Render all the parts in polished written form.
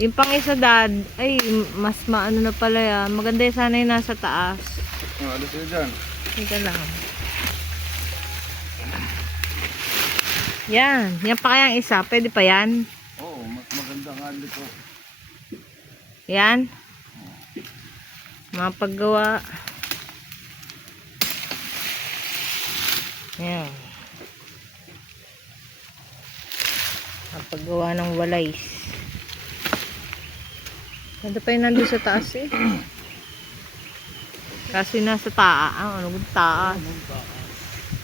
Yung pang isa dad, ay mas maano na pala yan. Maganda yung sana yung nasa taas. Alis yun dyan. Ito lang. Yan. Yan pa kayang isa. Pwede pa yan? Oo, mas maganda nga dito. Yan. Mga paggawa. Yan. Mga paggawa ng walays. Ganda pa yung nandun sa taas eh. Kasi nasa taas. Ano taas?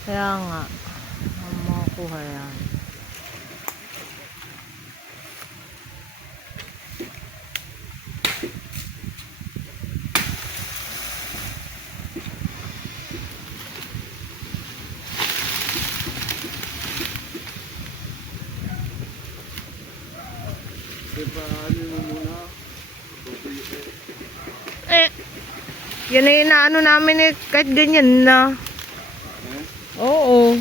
Kaya nga. Ang makakuha yan. Diba, ano mo muna? Yan na yung naano namin eh. Kahit ganyan na. Oo.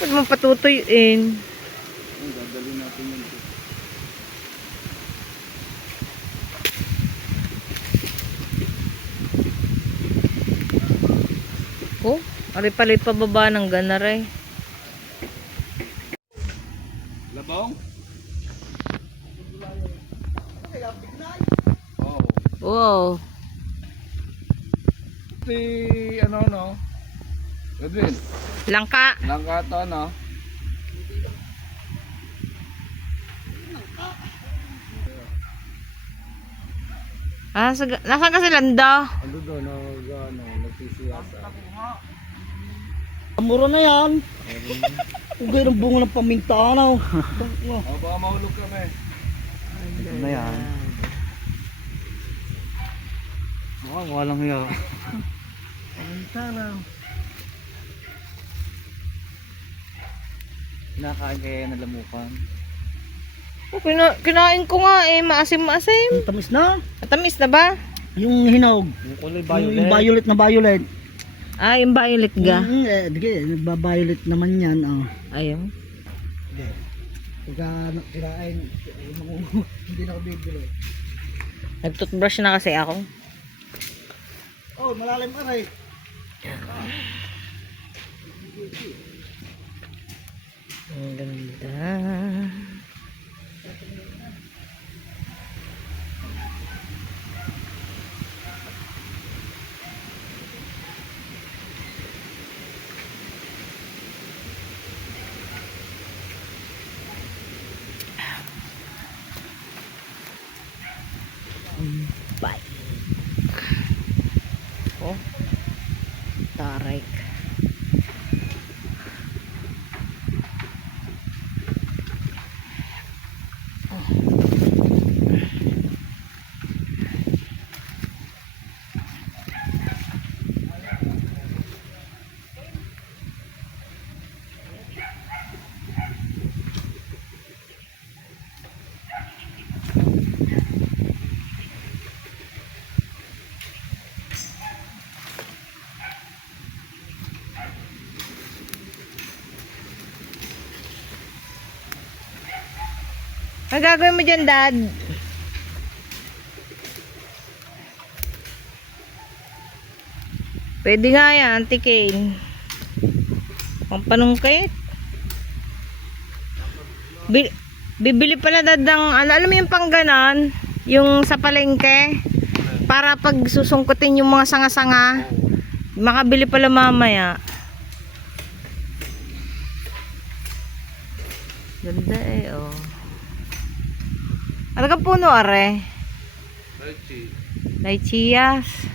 Huwag mo patutuyuin. Dadalhin natin yun. Oh, ari-palit pa baba ng ganar eh. Labong? Oo. Wow. Si, ano, no? Edwin, Langka. langka to, no? Ah, nasaan kasi landa? Ano doon, nagsisiyasa. Mura na yan. Ugay ng bunga ng pamintanaw. O, baka mahulog kami. Ito na yan. Walang hiya. Pamintanaw. Kinakain kaya nalamukan. Oh, kinain ko nga eh. Maasim-maasim. Ang tamis na. Matamis na ba? Yung hinog. Yung kulay Yung violet na violet. Ah, yung violet ga. Dige, nagba-violet naman yan. Oh. Ayun. Pagka kinain, hindi na ako bibili. Nag-toothbrush na kasi ako. Oh, malalim ka rin. Ang ganda. Bye. Oh. Tarik. Ang gagawin mo dyan, Dad? Pwede nga yan, tikin. Pampanungkit. Bibili pala, Dad, ng, alam mo yung pangganon? Yung sa palengke? Para pag susungkutin yung mga sanga-sanga. Makabili pala mamaya. Ganda eh, oh. Ano ka puno, are? Lychee. Lycheas.